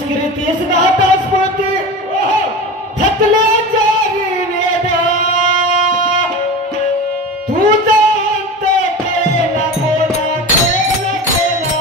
स्कृतीस गाता स्मृती थकले जारी वेदा तुझा अंत केला बोला केला केला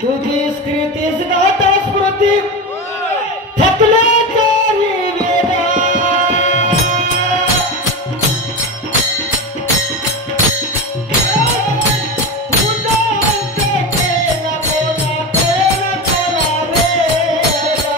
तुझी स्कृतीस गाता स्मृती थकले जारी वेदा तुझा अंत केला बोला केला केला वेदा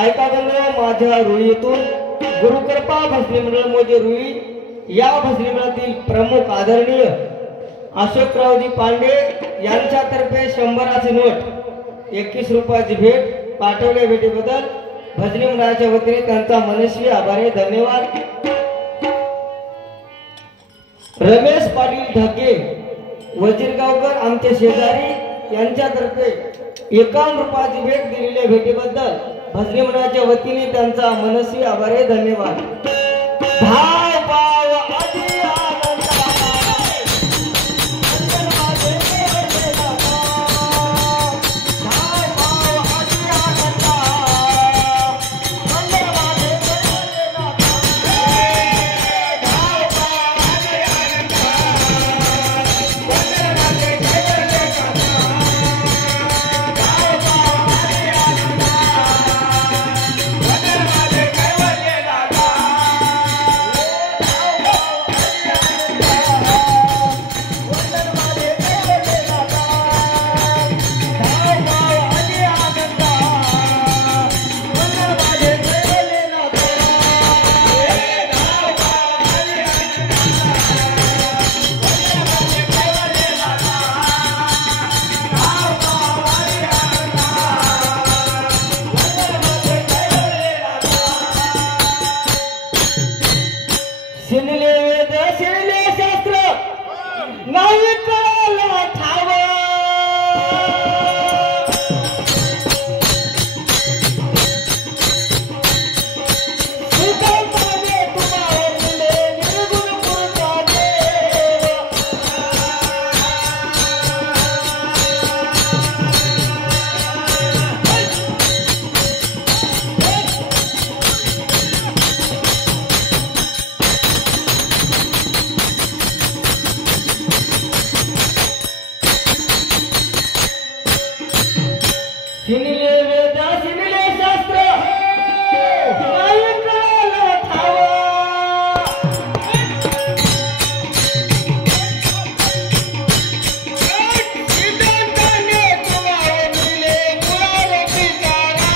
ऐका बंधू, माझ्या रुईतून गुरुकृपा भजनी मंडळ मोजे रुई या भजनी मंडळातील प्रमुख आदरणीय अशोकरावजी पांडे यांच्यातर्फे 100ची नोट 21 रुपयाची भेट पाठवल्या भेटीबद्दल भजनी मंडळाच्या वतीने त्यांचा मनस्वी आभारी धन्यवाद. रमेश पाटील ढगे वजीरगावकर आमचे शेजारी यांच्यातर्फे 51 रुपयाची भेट दिलेल्या भेटीबद्दल भजनी मंडळाच्या वतीने त्यांचा मनस्वी आभारी धन्यवाद. भाव भाव आधी आनंदा अंतर माझे केले दाता भाव भाव आधी आनंदा अंतर माझे केले दाता भाव भाव आधी आनंदा अंतर माझे केले दाता भाव भाव आधी आनंदा शिनले वेद शिनले शास्त्र नाही कळला ठाव सुखा पाने तुम्हाला दिले निर्गुण पुरता देव शिनले वेद शिनले शास्त्र नाही कळला ठाव सिद्धांताने तुम्हाला दिले मुळावर पिकारा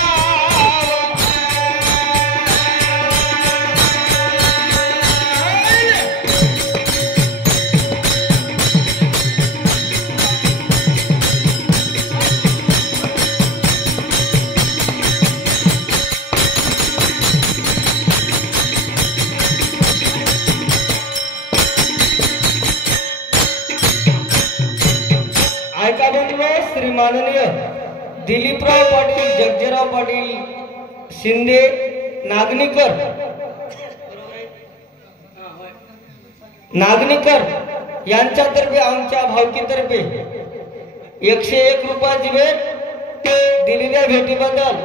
ऐका बंधू, श्री माननीय दिलीपराव पाटील जगजीराव पाटील शिंदे नागनीकर यांच्यातर्फे आमच्या भावकीतर्फे 101 रुपयाची भेट दिलेल्या भेटीबद्दल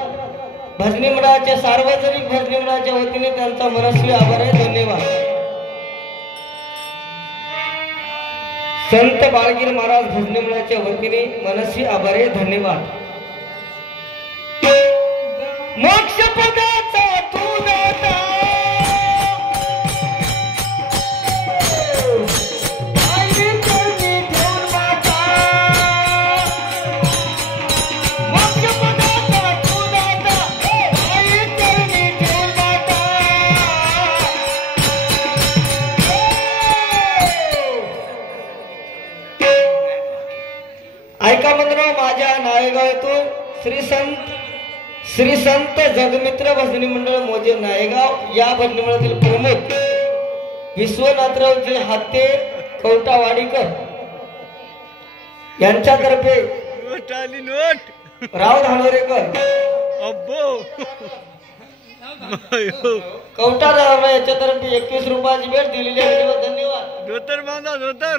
भजनी मंडळाच्या सार्वजनिक भजनी मंडळाच्या वतीने त्यांचा मनस्वी आभार आहे. धन्यवाद. संत बाळगीर महाराज भजनी मंडळाच्या वतीने मनस्वी आभार आहे. धन्यवाद. मोक्ष पदाचा तू दाता ऐका मंडळ, माझ्या नायगावातून श्री संत जगमित्र भजनी मंडळ मोजे नायगाव या भजनी मंडळातील प्रमुख विश्वनाथरावजी हाते कवटावाडीकर यांच्यातर्फे राव धानोरेकर कवटाराव याच्यातर्फे 21 रुपयाची भेट दिलेली आहे. धन्यवाद. धोतर बांधा धोतर.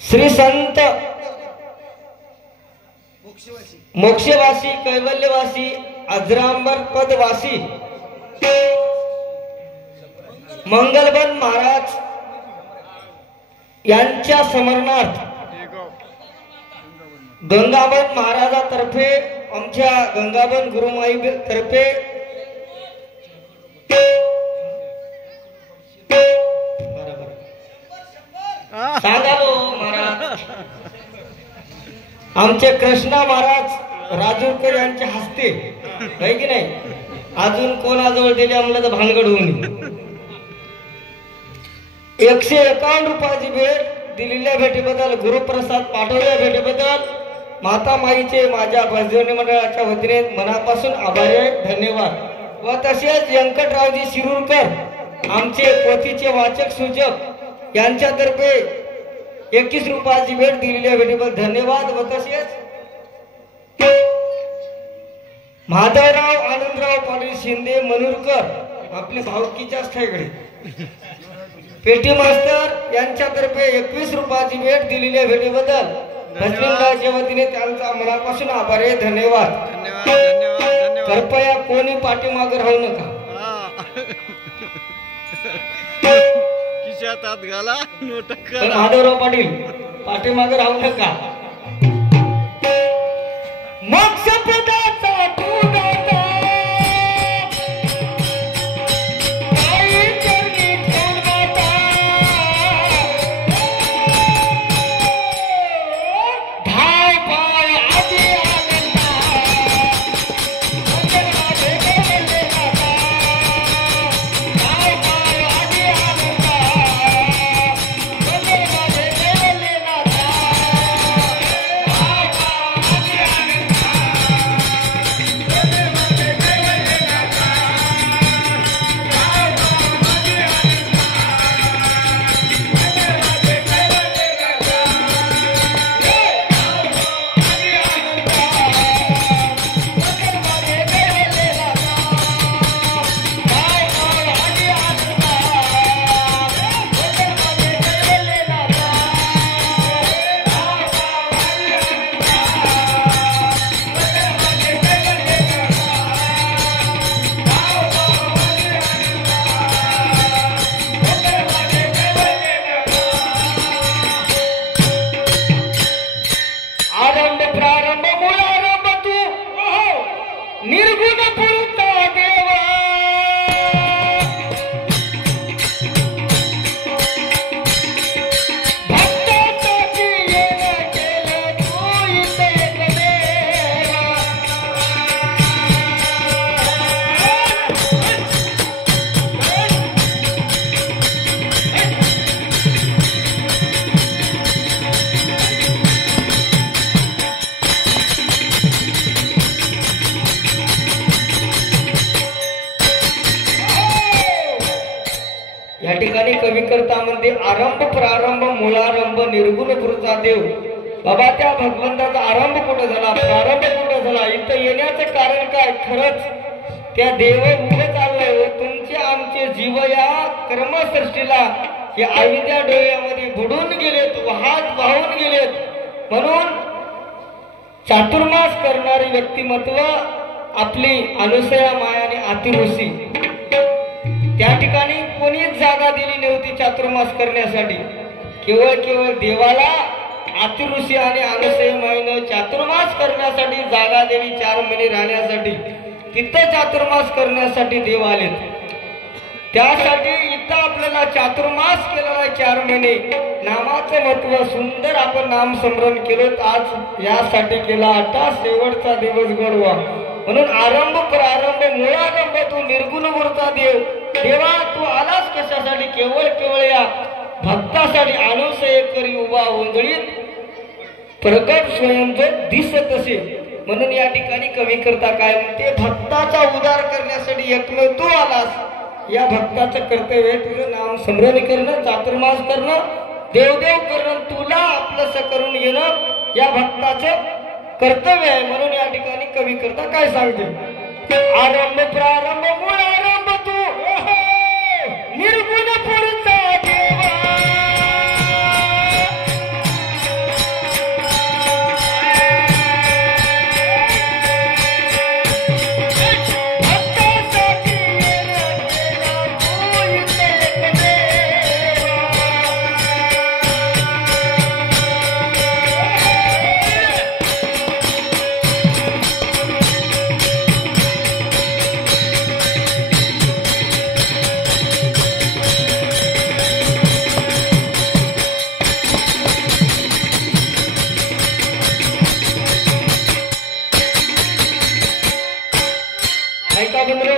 श्री संत मोक्षवासी कैवल्यवासी अजरांबर पदवासी मंगलबन महाराज यांच्या स्मरणार्थ गंगाबन महाराजातर्फे आमच्या गंगाबन गुरुमाई तर्फे महाराज आमचे कृष्णा महाराज राजूरकर यांच्या हस्ते आहे की नाही, अजून कोणाजवळ दिले आम्हाला तर भानगड होऊन 151 रुपयाची भेट दिलेल्या भेटीबद्दल गुरुप्रसाद पाठवलेल्या भेटीबद्दल माता माईचे माझ्या भजनी मंडळाच्या वतीने मनापासून आभारी आहे. धन्यवाद. व तसेच व्यंकटरावजी शिरूरकर आमचे पोथीचे वाचक सूचक यांच्यातर्फे 21 रुपयाची भेट दिलेल्या भेटीबद्दल धन्यवाद. व तसेच माधवराव आनंदराव पाटील शिंदे मनूरकर आपले भावकीच्या स्थायकडे पेटी मास्तर यांच्यातर्फे 21 रुपयाची भेट दिलेल्या भेटीबद्दल भजनी मंडळाच्या वतीने त्यांचा मनापासून आभार आहे. धन्यवाद. कृपया कोणी पाठीमागे राहू नका. खिशात हात घाला. माधवराव पाटील पाठीमागे राहू नका. मोक्ष पदाचा तू दाता आई चरणी ठेवून माता धाव पाय आधी आनंदा मंगलवादे गवले माता धाव पाय आधी आनंदा मंगलवादे गवले माता धाव पाय आधी आनंदा आरंभ प्रारंभ मूळारंभ तू निर्गुण पुरता देवा भक्तासाठी येणं केलं तू इथे एकमेवा. या ठिकाणी कवी करता म्हणते आरंभ प्रारंभ मूळारंभ निर्गुण पुरता देव. बाबा त्या भगवंताचा आरंभ कुठं झाला, प्रारंभ कुठं झाला, इथं येण्याचं कारण काय? खरंच त्या देव उभे चाललंय. तुमचे आमचे जीव या कर्मसृष्टीला या अविद्या डोळ्यामध्ये बुडून गेलेत, वाहून गेलेत. म्हणून चातुर्मास करणारी व्यक्तिमत्व आपली अनुसया माया आणि अतिऋषी त्या ठिकाणी कोणीच जागा दिली नव्हती चातुर्मास करण्यासाठी. केवळ देवाला अतिऋषी आणि अनुसया मायेनं चातुर्मास करण्यासाठी जागा दिली. 4 महिने राहण्यासाठी तिथं चातुर्मास करण्यासाठी देव आले. त्यासाठी इथं आपल्याला चातुर्मास केलेला 4 महिने नामाचं महत्व सुंदर आपण नाम स्मरण केलं. आज यासाठी केला आता शेवटचा दिवस गडवा. म्हणून आरंभ प्रारंभ मूळारंभ तू निर्गुण मूर्ता देव. देवा तू आलास कशासाठी? केवळ या भक्तासाठी. अनुसय करी उभा ओंजळीत प्रगट स्वयंजोत दिसत असे. म्हणून या ठिकाणी कवी करता काय म्हणते? भक्ताचा उद्धार करण्यासाठी एकमेव तू आलास. या भक्ताचं कर्तव्य तुझं नाम स्मरण करणं, चातुर्मास करणं, देवदेव करणं, तुला आपलंसं करून येणं या भक्ताचं कर्तव्य आहे. म्हणून या ठिकाणी कवी करता काय सांगते? आरंभ प्रारंभ मूळ आरंभ तू निर्गुण पुरता देवा.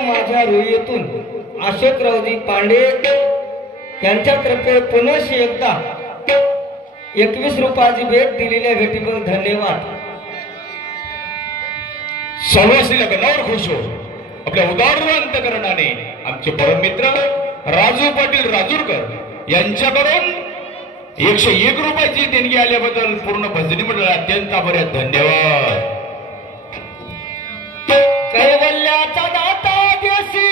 माझ्या रुईतून अशोकरावजी पांडे यांच्या तर्फे पुनः एकदा 21 रुपयाची भेट दिलेल्या भेटीबद्दल धन्यवाद. सर्वश्री लग्नावर खुश हो. आपल्या उदार अंतकरणाने आमचे परममित्र राजू पाटील राजूरकर यांच्याकडून 101 रुपयाची देणगी आल्याबद्दल पूर्ण भजनी मंडळ अत्यंत आभारी. धन्यवाद. कैवल्याचा दाता देशी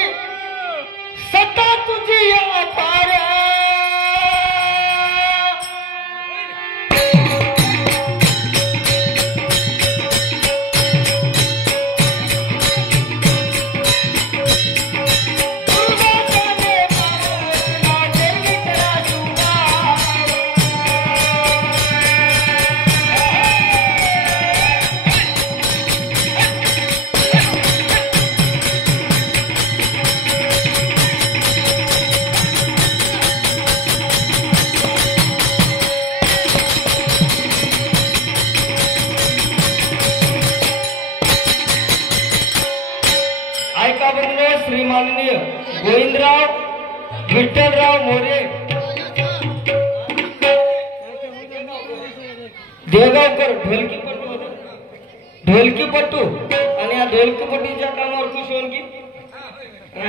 सता तुझी अपार. श्रीमाननीय गोविंदराव विठ्ठलराव मोरे देवगावकर ढोलकीपट्टू आणि या ढोलकीपट्टीच्या कामावर खुश होऊन की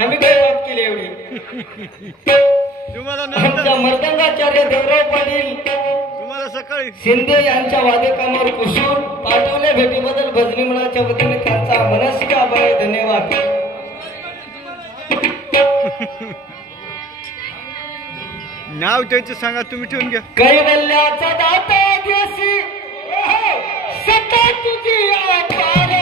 आम्ही काही बात केली एवढी. आमच्या मर्दंगाचार्य देवराव पाटील सकाळी शिंदे यांच्या वादकामावर कुशून पाठवल्या भेटीबद्दल भजनी मंडळाच्या वतीने त्यांचा मनस्वी आभार. धन्यवाद. नाव त्याचं सांगा, तुम्ही ठेवून घ्या. कैवल्याचा दाता देशी सता तुझी अपार.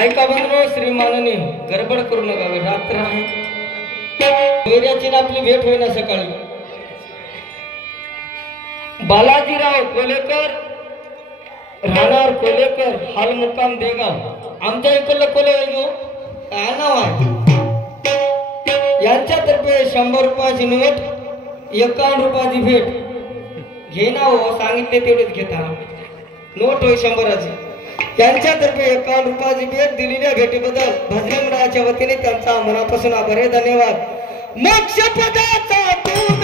ऐका बंधनो, श्रीमाननी गडबड करू नका. रात्र आहे, सोयऱ्याची आपली भेट होईना सकाळी. बालाजीराव कोलेकर राहणार कोलेकर हाल मुक्काम देगाव आमच्या इकडलं कोलेगाव काय नाव आहे यांच्यातर्फे 100 रुपयाची नोट 51 रुपयाची भेट घे ना हो. सांगितले तेवढेच घेता. नोट होय 100ची. यांच्यातर्फे 51 रुपयाची भेट दिलेल्या भेटीबद्दल भजनी मंडळाच्या वतीने त्यांचा मनापासून आभार आहे. धन्यवाद. मोक्ष पदाचा तू